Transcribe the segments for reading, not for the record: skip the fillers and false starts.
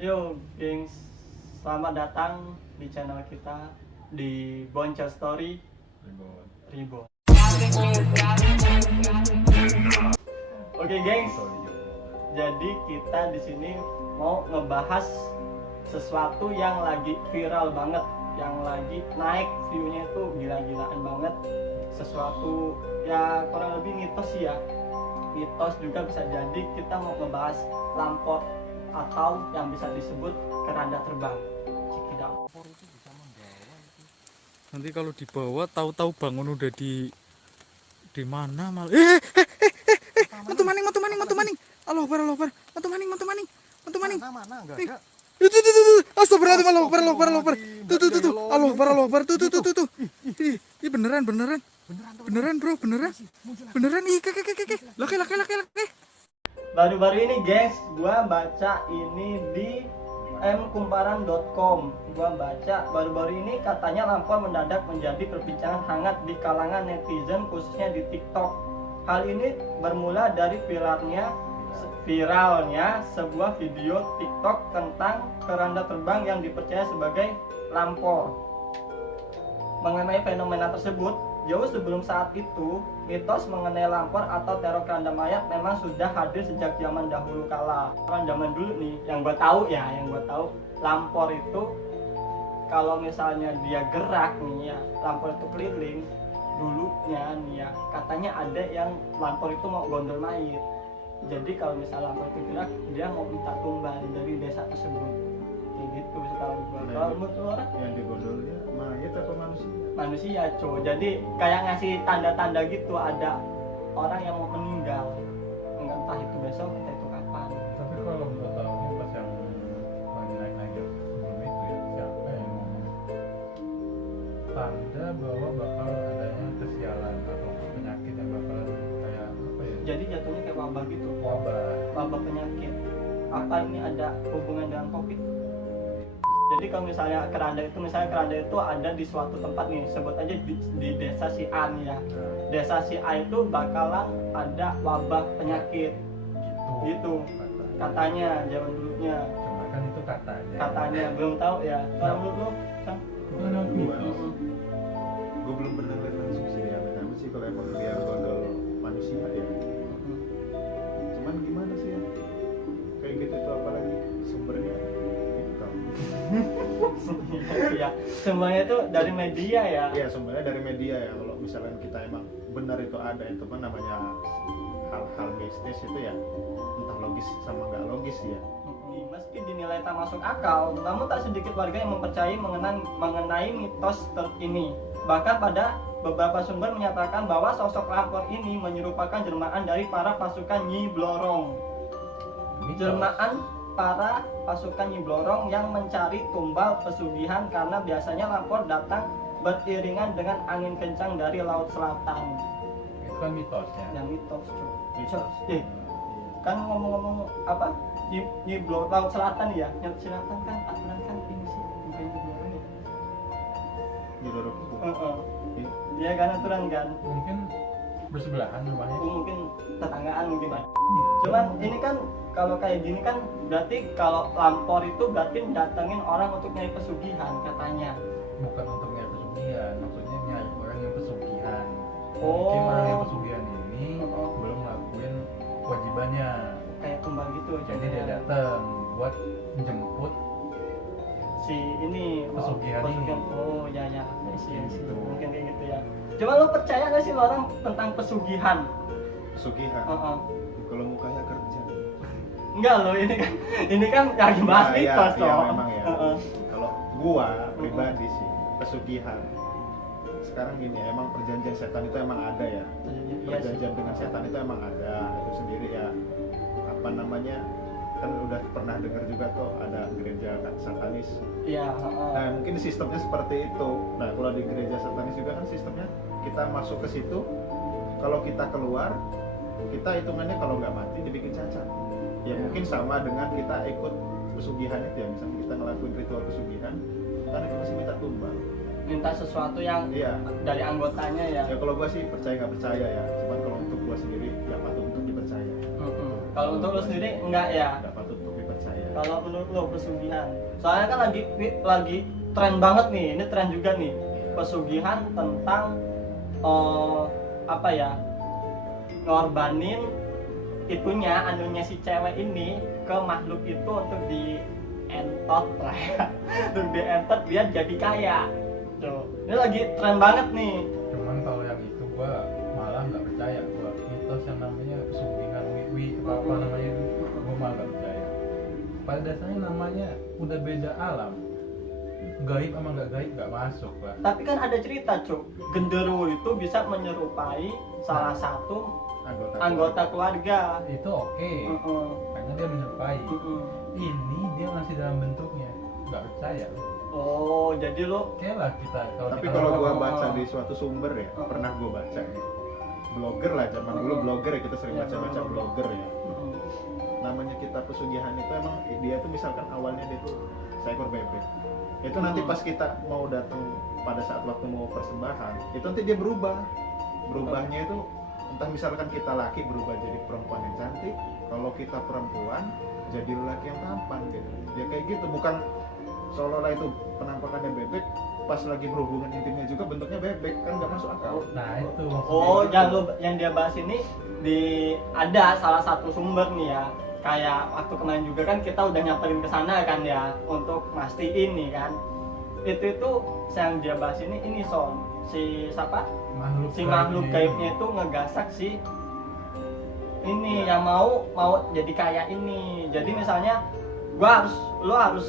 Yo, gengs, selamat datang di channel kita di Boncel Story Ribo. Oke, gengs. Jadi kita di sini mau ngebahas sesuatu yang lagi viral banget, yang lagi naik view-nya itu gila-gilaan banget. Sesuatu ya kurang lebih mitos ya. Mitos juga bisa jadi. Kita mau ngebahas lampor atau yang bisa disebut keranda terbang. Cikidau. Nanti kalau dibawa tahu-tahu bangun udah di mana malah. Matu maning. Allah Akbar. Matu maning. Mana enggak ada. Tuh. Astagfirullahaladzim, Allah Akbar. Tuh. Allah Akbar. Tuh. Ih, beneran. Beneran, bro, beneran. Ih, ke. Laki. Baru-baru ini, gengs, gua baca ini di mkumparan.com. Gua baca baru-baru ini katanya lampor mendadak menjadi perbincangan hangat di kalangan netizen, khususnya di TikTok. Hal ini bermula dari viralnya sebuah video TikTok tentang keranda terbang yang dipercaya sebagai lampor. Mengenai fenomena tersebut, jauh sebelum saat itu, mitos mengenai lampor atau teror keranda mayat memang sudah hadir sejak zaman dahulu kala. Zaman dulu nih, yang gue tahu, lampor itu kalau misalnya dia gerak nih ya, lampor itu keliling, dulunya nih ya, katanya ada yang lampor itu mau gondol mayat. Jadi kalau misalnya lampor itu gerak, dia mau minta tumbal dari desa tersebut. Kayak gitu setahu gue. Kalau menurut lo orang? Yang digondolnya mayat atau manusia? Manusia, jadi kayak ngasih tanda-tanda gitu, ada orang yang mau meninggal, enggak entah itu besok entah itu kapan. Tapi kalau gue tahunya pas yang lagi naik sebelum itu ya, siapa yang ngomong tanda bahwa bakal adanya kesialan atau penyakit yang bakal kayak apa ya, Jadi jatuhnya kayak wabah gitu, wabah. penyakit. Apa ini ada hubungan dengan COVID? Jadi kalau misalnya keranda itu ada di suatu tempat nih, sebut aja di desa si A nih ya. Desa si A itu bakalan ada wabah penyakit gitu katanya zaman dulunya. Cuma kan itu Katanya belum tahu ya. Kalau menurut lo, Kang? Gue belum pernah lihat langsung sih ya. Tapi sih kalau emang dia gondol manusia ya. Cuman gimana sih ya? Kayak gitu tuh, apalagi sumbernya itu tahu. Ya, semuanya itu dari media ya. Iya, sumbernya dari media ya. Kalau misalnya kita emang benar itu ada, itu kan namanya hal-hal mistis itu ya, entah logis sama nggak logis ya. Meski dinilai tak masuk akal, namun tak sedikit warga yang mempercayai mengenai mitos ini. Bahkan pada beberapa sumber menyatakan bahwa sosok lampor ini menyerupakan jelmaan dari para pasukan Nyi Blorong. Jelmaan para pasukan Nyi Blorong yang mencari tumbal pesugihan, karena biasanya lampor datang beriringan dengan angin kencang dari laut selatan. itu kan mitosnya. Yang mitos, Mitos. kan ngomong-ngomong apa? Nyi Blorong laut selatan ya. Laut selatan kan aturan kan ini sih, bukan Nyi Blorong ya. Nyeluruk itu. Iya kan aturan kan. Mungkin bersebelahan rumahnya. Mungkin tetanggaan mungkin. Cuman ini kan kalau kayak gini kan berarti kalau lampor itu berarti datengin orang untuk nyari pesugihan katanya. Bukan untuk nyari pesugihan, maksudnya nyari orang yang pesugihan. Oh. Mungkin orang yang pesugihan ini belum ngelakuin kewajibannya, Kayak tumbal gitu. jadi dia datang buat menjemput. Si ini Pesugihan ini. Oh ya sih. Gitu. Mungkin kayak gitu ya. Cuma lo percaya nggak sih lo orang tentang pesugihan? Pesugihan. Kalau mukanya kerja. Enggak lo, ini kan lagi bahas mitos ya, toh. memang ya. Kalau gua pribadi sih pesugihan. Sekarang gini, emang perjanjian setan itu emang ada ya. Perjanjian dengan setan itu emang ada. Itu sendiri ya. Apa namanya? Kan udah pernah dengar juga tuh ada gereja satanis. Iya. Nah, mungkin sistemnya seperti itu. Nah, kalau di gereja satanis juga kan sistemnya kita masuk ke situ, kalau kita keluar, kita hitungannya kalau nggak mati dibikin cacat. Ya mungkin sama dengan kita ikut pesugihan itu ya, misalnya kita ngelakuin ritual pesugihan, kan kita masih minta tumbal. Minta sesuatu yang dari anggotanya ya. Ya kalau gua sih percaya nggak percaya ya, cuman kalau untuk gua sendiri ya patut untuk dipercaya. Kalau untuk lo sendiri enggak ya. Nggak patut untuk dipercaya. kalau menurut lo pesugihan? Soalnya kan lagi tren banget nih, ini tren juga nih pesugihan tentang apa ya, ngorbanin itunya anunya si cewek ini ke makhluk itu untuk dientot lah ya, untuk dientot biar jadi kaya. Tuh, ini lagi tren banget nih. Cuman kalau yang itu gua malah nggak percaya, gua mitos yang namanya pesugihan wiwi apa namanya itu gua malah nggak percaya. Pada dasarnya namanya udah beda alam, gaib sama nggak gaib nggak masuk lah. Tapi kan ada cerita, Cuk. Genderuwo itu bisa menyerupai salah satu anggota keluarga. Itu oke, karena dia menyerupai. Ini dia masih dalam bentuknya, nggak percaya. Oh, jadi lo Oke lah kita Tapi kita kalau gua Oh. baca di suatu sumber ya, pernah gua baca nih. Blogger lah, zaman dulu blogger ya, kita sering Ya, baca-baca blogger. blogger ya. Namanya kita pesugihan itu emang dia tuh misalkan awalnya dia tuh seekor bebek. Itu nanti pas kita mau datang pada saat waktu mau persembahan, itu nanti dia berubah. Berubahnya itu entah misalkan kita laki berubah jadi perempuan yang cantik, kalau kita perempuan jadi lelaki yang tampan gitu. Ya kayak gitu, bukan seolah-olah itu penampakannya bebek, pas lagi berhubungan intimnya juga bentuknya bebek, kan nggak masuk akal. Nah itu maksudnya. Oh, yang dia bahas ini ada salah satu sumber nih ya. Kayak waktu kemarin juga kan kita udah nyamperin ke sana kan ya untuk mastiin nih kan. Itu yang dia bahas ini Son. Si siapa? Si makhluk gaibnya itu ngegasak si ini yang mau jadi kaya ini. Jadi misalnya lo harus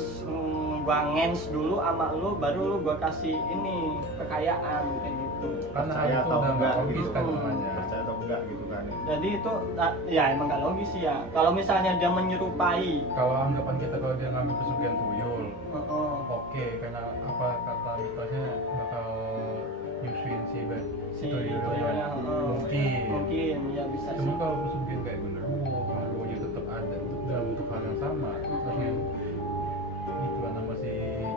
gua ngens dulu sama lo, baru lo gua kasih ini kekayaan kayak gitu. Karena Percaya itu atau udah enggak nggak logis gitu. kan namanya. Percaya atau enggak gitu kan ya. Jadi itu ya emang gak logis sih ya. Kalau misalnya dia menyerupai, Kalau anggapan kita kalau dia ngambil pesugihan tuyul, heeh. oke, karena apa kata mitosnya bakal nyusuin si Si tuyulnya. tuyulnya, mungkin ya bisa sih. Cuma kalau pesugihan kayak genderuwo tetap ada dalam bentuk hal yang sama. Terus yang itu nama si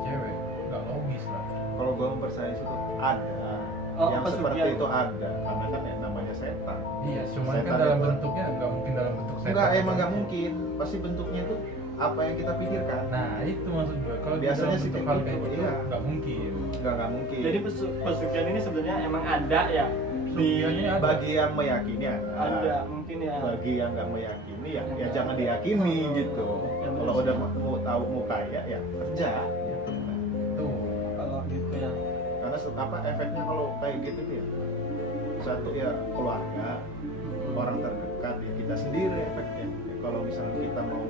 cewek nggak logis lah. Kalau gua mempercayai itu ada Oh, yang seperti pesugihan. itu ada, karena kan ya namanya setan. Iya, cuman kan Setan dalam itu- bentuknya nggak mungkin dalam bentuk setan. Enggak, emang nggak mungkin. Pasti bentuknya itu apa yang kita pikirkan. Nah itu maksud gue. Kalau dia Biasanya dalam sih bentuk kayak hal gitu, kayak gitu iya. nggak mungkin. Nggak mungkin. Jadi pesugihan ini sebenarnya emang ada ya. Pesugihannya ada. Bagi yang meyakini Ada mungkin ya. Bagi yang nggak meyakini ya jangan diyakini gitu. Ya, Kalau bener udah sih. mau tahu mau kaya ya kerja. Gitu. Tuh. Kalau gitu ya. Karena apa efeknya kalau kayak gitu tuh ya? Satu ya keluarga, orang terdekat ya kita sendiri efeknya. Ya, kalau misalnya kita mau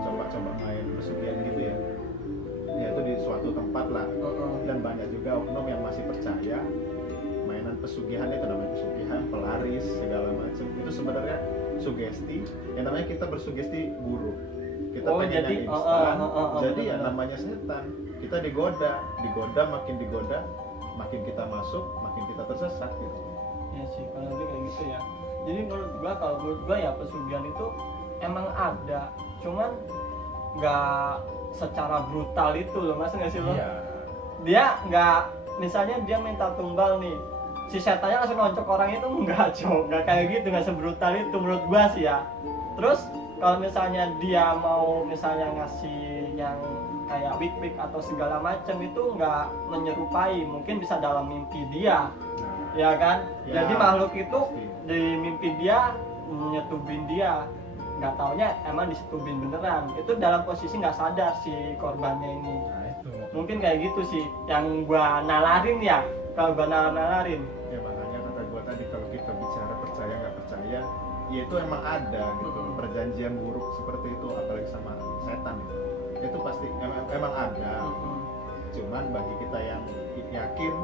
coba-coba main pesugihan gitu ya itu di suatu tempat lah, dan banyak juga oknum yang masih percaya mainan pesugihan itu namanya pesugihan, pelaris segala macam itu sebenarnya sugesti, yang namanya kita bersugesti buruk, kita Oh, pengennya jadi, instan, jadi ya benar-benar. namanya setan, kita digoda makin digoda, makin kita masuk makin kita tersesat gitu. Ya sih, kalau lebih kayak gitu ya. Jadi kalau menurut gua ya pesugihan itu emang ada, cuman nggak secara brutal itu loh, mas nggak sih lo? Iya. Dia nggak, misalnya dia minta tumbal nih, si setannya langsung nonjok orang itu nggak nggak kayak gitu, nggak sebrutal itu menurut gua sih ya. Terus kalau misalnya dia mau misalnya ngasih yang kayak wik-wik atau segala macam itu nggak menyerupai, mungkin bisa dalam mimpi dia, Nah, ya kan? Ya, Jadi makhluk itu pasti. di mimpi dia nyetubin dia, nggak taunya emang disetubin beneran. Itu dalam posisi nggak sadar si korbannya ini. nah itu. Mungkin kayak gitu sih yang gua nalarin ya. Kalau gua nalarin, Ya makanya kata gua tadi kalau kita bicara percaya nggak percaya, ya itu emang ada gitu. Perjanjian buruk seperti itu apalagi sama setan itu pasti emang ada. Cuman bagi kita yang yakin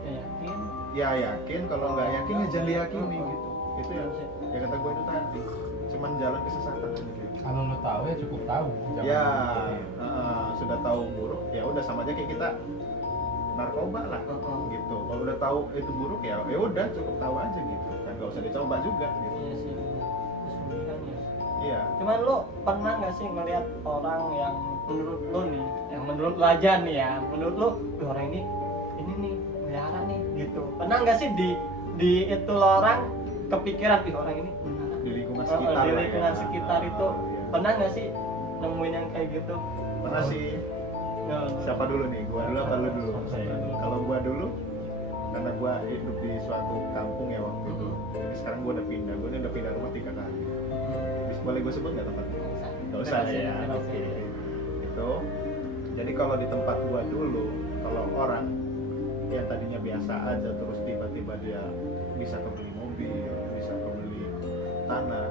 ya yakin. ya yakin, kalau nggak yakin ya jangan diyakini gitu. Itu ya kata gua itu tadi, cuman jalan kesesatan aja gitu. Kalau lo tahu ya cukup tahu. Jangan Ya ngikutin. sudah tahu buruk ya udah sama aja kayak kita narkoba lah gitu. Kalau udah tahu itu buruk ya udah cukup tahu aja gitu kan, nggak usah dicoba juga gitu. Iya sih. Pesugihan ya. Iya. Cuman lo pernah nggak sih ngelihat orang yang menurut lo nih, yang menurut lo aja nih ya, menurut lo orang ini nih melihara nih gitu. Pernah nggak sih di itu lo orang kepikiran orang ini melihara? Di lingkungan Oh, sekitar di lah lingkungan ya. sekitar itu Iya. pernah nggak sih nemuin yang kayak gitu? Pernah sih. Ya. Siapa dulu nih? Gua dulu apa lu dulu? Saya dulu. Kalau gua dulu, karena gua hidup di suatu kampung ya waktu itu. Jadi sekarang gua udah pindah. Gua udah pindah rumah 3 kali. Boleh gua sebut nggak tempatnya? Nggak usah ya. Oke. Itu. Jadi kalau di tempat gua dulu, kalau orang yang tadinya biasa aja terus tiba-tiba dia bisa kebeli mobil, bisa kebeli tanah,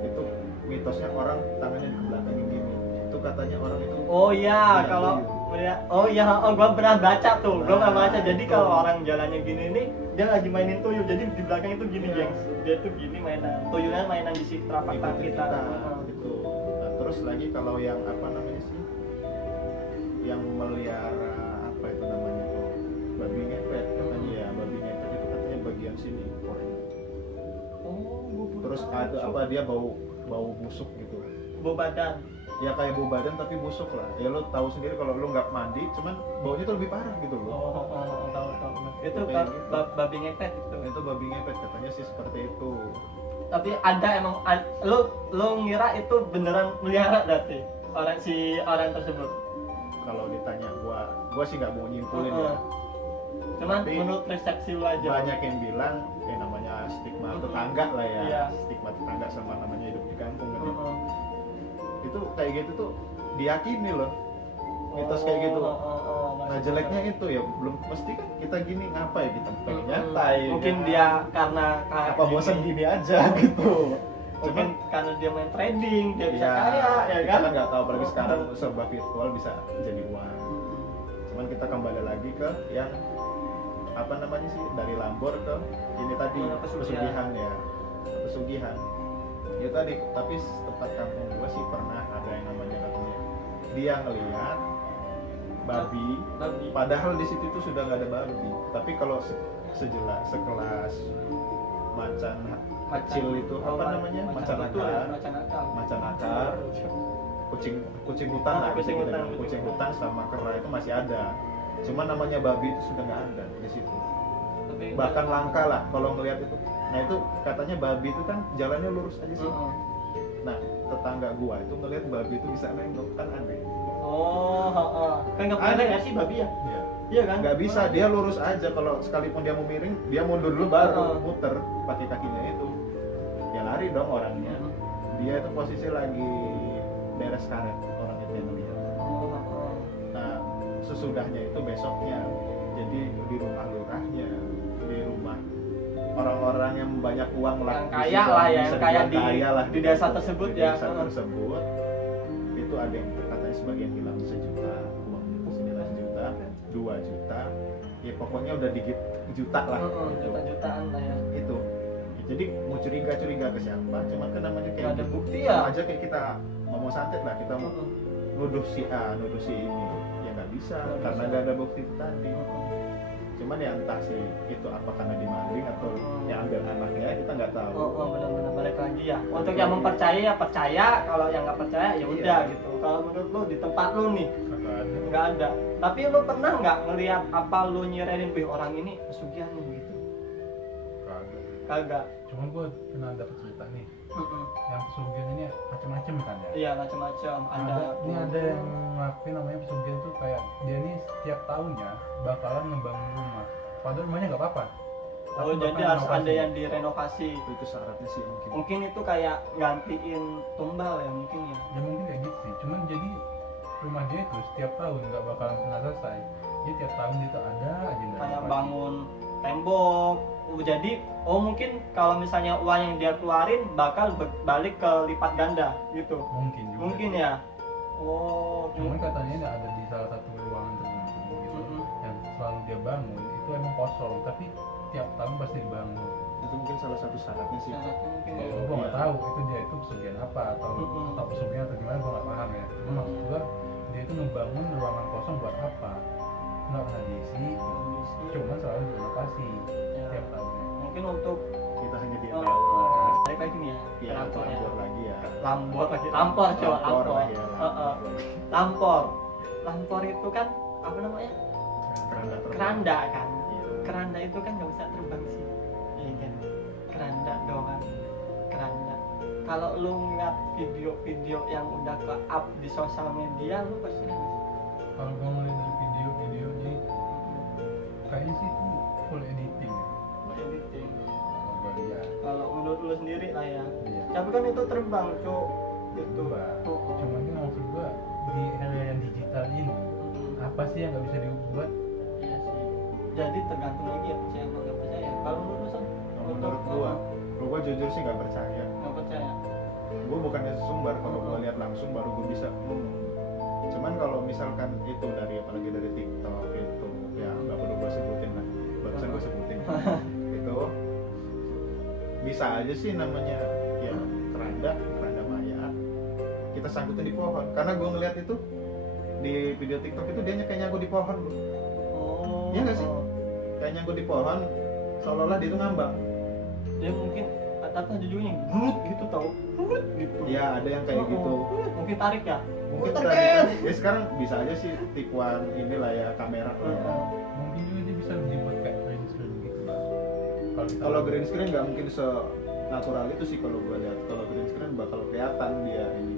itu mitosnya orang tangannya di belakangin gini. Itu katanya orang itu. Oh iya, punya kalau tuyul. oh iya, gua pernah baca tuh. Gua nggak Nah, baca. Jadi itu. kalau orang jalannya gini nih, dia lagi mainin tuyul. Jadi di belakang itu gini, Iya. gengs. Dia tuh gini mainan. Tuyulnya mainan di si telapak tangan Ikutin kita. gitu. Nah, terus lagi kalau yang apa namanya sih, yang melihara apa itu namanya tuh, babi ngepet katanya ya, babi ngepet itu katanya bagian sini korenya. Oh, gua baru Terus tahu, ada Cok. apa dia bau busuk gitu, Bau badan. ya kayak bau badan tapi busuk lah ya. Lo tahu sendiri kalau lo nggak mandi cuman baunya tuh lebih parah gitu Oh, loh. tahu. Itu Kayak kan gitu. babi ngepet itu. Itu babi ngepet katanya sih seperti itu. Tapi ada emang lo ngira itu beneran melihara berarti orang tersebut. Kalau ditanya gua sih nggak mau nyimpulin ya. Cuman Tapi menurut persepsi lo aja. Banyak yang bilang namanya stigma tetangga lah ya. Iya. Stigma tetangga sama namanya hidup di kampung kan. Heeh. Itu kayak gitu tuh diyakini loh. Mitos kayak gitu. Nah jeleknya itu ya belum mesti kan kita gini ngapain kita pengen nyantai. Mungkin kan? dia karena apa bosan gini aja gitu. Mungkin karena dia main trading, dia bisa Iya, kaya, ya kita kan? kan nggak tahu apalagi sekarang serba virtual bisa jadi uang. Cuman kita kembali lagi ke yang apa namanya sih, dari Lambor ke ini tadi pesugihan ya, pesugihan ya tadi. Tapi tempat kampung gua sih pernah ada yang namanya katanya dia ngelihat babi, Babi. padahal di situ tuh sudah nggak ada babi, tapi kalau sekelas macan kecil itu apa namanya, macan akar, macan akar, kucing hutan lah, Kucing bisa kita hutan, bilang. Kucing hutan sama kera itu masih ada, cuman namanya babi itu sudah nggak ada di situ. Bahkan langka lah kalau ngelihat itu. Nah itu katanya babi itu kan jalannya lurus aja sih. Nah tetangga gua itu ngelihat babi itu bisa nengok, kan aneh. Kan nggak boleh nggak sih babi ya? Iya. Iya kan? Nggak bisa, dia lurus aja. Kalau sekalipun dia mau miring, dia mundur dulu baru muter pakai kakinya itu. Ya lari dong orangnya. Dia itu posisi lagi beres karet, orang itu yang ngelihat. Nah sesudahnya itu besoknya, jadi di rumah lurahnya, di rumah orang-orang yang banyak uang lah, Yang kaya lah ya, yang kaya di desa gitu. tersebut Di ya. desa tersebut itu ada yang katanya sebagian bilang 1 juta, uang itu senilai 1 juta, 2 juta, ya pokoknya udah dikit juta lah. Gitu. Juta-jutaan lah ya. Itu jadi mau curiga ke siapa, cuman kan namanya Nggak kayak ada gitu. bukti Sama ya. aja kayak kita ngomong santet lah, kita mau nuduh si A, nuduh si ini, ya nggak bisa Nggak karena bisa. nggak ada bukti itu tadi. Cuman ya entah sih itu apa karena dimaling atau yang ambil anaknya, kita nggak tahu. Benar-benar balik lagi ya. Balik Untuk lagi. yang mempercaya ya percaya, kalau yang nggak percaya ya udah Iya. gitu. Kalau menurut lu di tempat lu nih Kagak ada. nggak ada. Tapi lu pernah nggak ngelihat apa lu nyirain orang ini pesugihan nih gitu? Kagak. Kagak. Cuman gue pernah dapet cerita nih, yang pesugihan ini macam-macam kan ya. Iya macam-macam. Ada yang ngelakuin namanya pesugihan tuh kayak dia nih setiap tahunnya bakalan ngebangun rumah. Padahal rumahnya nggak apa-apa. Oh Tapi jadi bakal harus ada renovasi. yang direnovasi. Itu syaratnya sih mungkin. Mungkin itu kayak gantiin tumbal ya mungkin ya. Ya mungkin kayak gitu sih. Cuman jadi rumah dia itu setiap tahun nggak bakalan pernah selesai. Dia tiap tahun itu ada aja yang Kayak renovasi. bangun tembok. Jadi mungkin kalau misalnya uang yang dia keluarin bakal balik ke lipat ganda gitu. Mungkin juga. Mungkin ya. Oh. Cuman katanya ada di salah satu ruangan tertentu gitu yang selalu dia bangun itu emang kosong, tapi tiap tahun pasti dibangun. Itu mungkin salah satu syaratnya sih. Syaratnya mungkin ya. Kalau gue nggak tahu itu dia itu pesugihan apa atau pesugihan atau gimana gue nggak paham ya. Cuma maksud gue dia itu ngebangun ruangan kosong buat apa? Nggak pernah diisi, cuman selalu direnovasi Ya. tiap tahunnya. Mungkin untuk Kita hanya di balik lagi nih ya. ya Lampor ya. Lambor lagi ya. Lampor lagi. Lampor coba lampor. lah ya. Lampor. Lampor itu kan apa namanya? Keranda terbang. Keranda kan. Iya. Keranda itu kan nggak bisa terbang sih. Iya kan. Keranda doang. Keranda. kalau lu ngeliat video-video yang udah ke up di sosial media, lu percaya nggak sih? Kalau gua ngeliat dari video-videonya itu kayaknya sih itu full editing ya. Editing. Kalau gua lihat. Kalau menurut lu sendiri lah ya. Iya. Tapi kan itu terbang, Cuk. Gitu. Mbak. Oh, oh. Cuma ini maksud gua di era yang digital ini apa sih yang nggak bisa dibuat? Iya sih. Jadi tergantung lagi ya percaya atau nggak percaya. Kalau lu San, Menurut gua, kalau gua jujur sih nggak percaya. nggak percaya. Gua bukannya sumber, kalau gua lihat langsung baru gua bisa cuman kalau misalkan itu dari apalagi dari TikTok itu ya nggak perlu gua sebutin lah, barusan gua sebutin itu bisa aja sih namanya ya keranda mayat kita sangkutin di pohon, karena gua ngeliat itu di video TikTok itu dia kayak nyangkut di pohon bro. Oh. Iya nggak sih? Kayak nyangkut di pohon seolah-olah dia itu ngambang. Dia mungkin kata jujurnya brut gitu tau. Brut gitu. Ya ada yang kayak gitu. Mungkin tarik ya. Mungkin Tarik. tadi kan ya sekarang bisa aja sih tipuan inilah ya kamera. Mungkin juga dia bisa dibuat kayak green screen gitu lah. Kalau green screen nggak mungkin se-natural itu sih kalau gua lihat. Kalau green screen bakal kelihatan dia ini.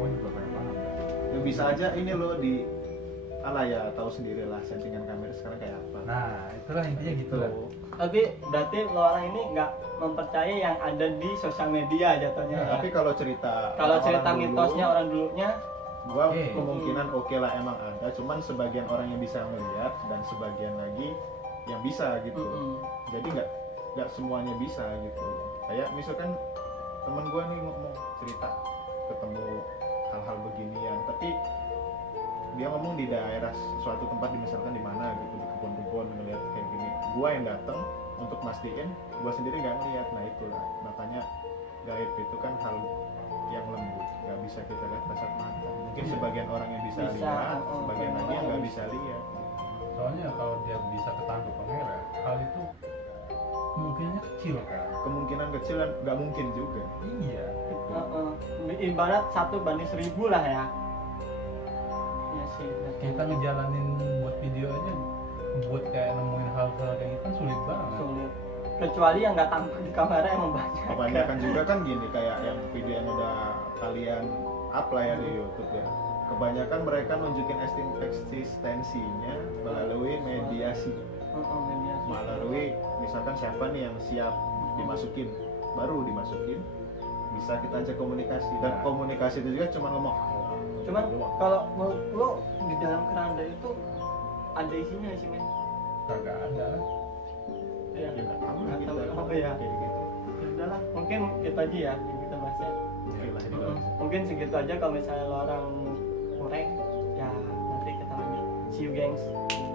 Gua juga kayak paham. Ya, bisa aja ini loh di ala ya tahu sendiri lah settingan kamera sekarang kayak apa. Nah, itulah intinya gitu lah. Tapi berarti lo orang ini nggak mempercayai yang ada di sosial media jatuhnya. Nah, Ya. tapi kalau cerita Kalau cerita orang dulu, mitosnya orang dulunya, gua Oke. kemungkinan oke lah emang ada, cuman sebagian orang yang bisa melihat dan sebagian lagi yang bisa gitu. Jadi nggak semuanya bisa gitu. Kayak misalkan teman gua nih ngomong cerita ketemu hal-hal beginian, tapi dia ngomong di daerah suatu tempat misalkan di mana gitu di kebun-kebun ngelihat kayak gini, gua yang datang untuk mastiin, gua sendiri nggak ngeliat. Nah itulah makanya gaib itu kan hal yang lembut, nggak bisa kita lihat kasat mata. Mungkin sebagian orang yang bisa Bisa, lihat, oh, sebagian lagi yang nggak bisa lihat. Soalnya kalau dia bisa ketangkep kamera, hal itu kemungkinannya kecil kan. Kemungkinan kecil dan nggak mungkin juga. Iya. ibarat 1:1000 lah ya. Iya sih. Kita ngejalanin buat video aja, buat kayak nemuin hal-hal kayak gitu kan sulit banget. Sulit. Kecuali yang nggak tampak di kamera emang banyak. Kebanyakan juga kan gini kayak yang video yang udah kalian up lah ya di YouTube ya. Kebanyakan mereka nunjukin eksistensinya melalui mediasi, Mediasi. melalui misalkan siapa nih yang siap dimasukin, baru dimasukin, bisa kita ajak komunikasi dan komunikasi itu juga cuma ngomong. Cuman kalau menurut lo di dalam keranda itu ada isinya sih men? Kagak ada lah. Ya, Ya nggak tahu lah nggak kita tahu apa ya. kayak gitu. Ya udahlah, mungkin itu aja ya yang kita bahas ya. Oke lah ini. Mungkin segitu aja, kalau misalnya lo orang kurang ya nanti kita lanjut. See you gengs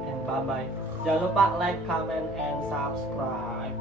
and bye bye. Jangan lupa like, comment, and subscribe.